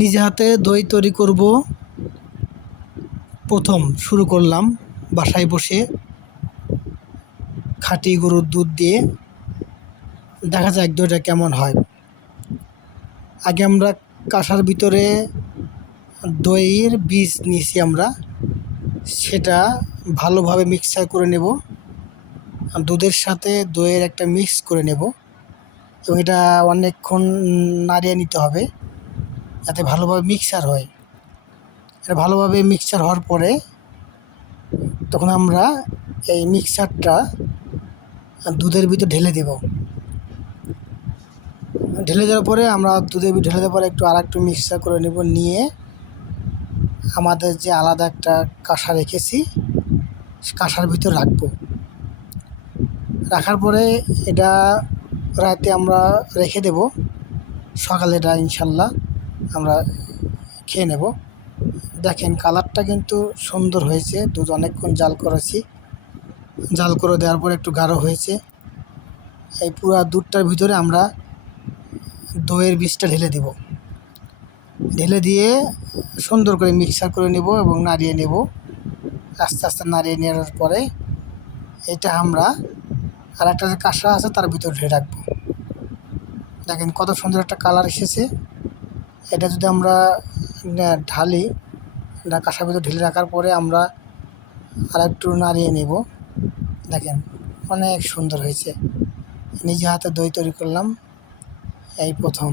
নিজে হাতে দই তৈরি করব। প্রথম শুরু করলাম বাসায় বসে খাঁটি গরুর দুধ দিয়ে। দেখা যাক দইটা কেমন হয়। আগে আমরা কাঁসার ভিতরে দইয়ের বীজ নিয়েছি আমরা, সেটা ভালোভাবে মিক্সার করে নেব। দুধের সাথে দইয়ের একটা মিক্স করে নেব এবং এটা অনেকক্ষণ নাড়িয়ে নিতে হবে যাতে ভালোভাবে মিক্সার হয়। এটা ভালোভাবে মিক্সচার হওয়ার পরে তখন আমরা এই মিক্সচারটা দুধের ভিতর ঢেলে দেব। ঢেলে দেওয়ার পরে আমরা দুধের ভিতর ঢেলে দেওয়ার পরে আরেকটু মিক্সচার করে নেব। নিয়ে আমাদের যে আলাদা একটা কাঁসা রেখেছি, কাঁসার ভিতর রাখবো। রাখার পরে এটা রাতে আমরা রেখে দেব। সকালে এটা ইনশাল্লাহ আমরা খেয়ে নেব। দেখেন কালারটা কিন্তু সুন্দর হয়েছে। দুধ অনেকক্ষণ জাল করেছি, জাল করে দেওয়ার পর একটু গাঢ় হয়েছে। এই পুরো দুধটার ভিতরে আমরা দইয়ের বীজটা ঢেলে দেব। ঢেলে দিয়ে সুন্দর করে মিক্সার করে নেব এবং নাড়িয়ে নেব। আস্তে আস্তে নাড়িয়ে নেওয়ার পরে এটা আমরা আর একটা যে কাঁসা আছে তার ভিতরে ঢেলে রাখবো। দেখেন কত সুন্দর একটা কালার এসেছে। এটা যদি আমরা ঢালি, কাঁসার ভিতরে ঢেলে রাখার পরে আমরা আর একটু নাড়িয়ে নেব। দেখেন অনেক সুন্দর হয়েছে। নিজে হাতে দই তৈরি করলাম এই প্রথম।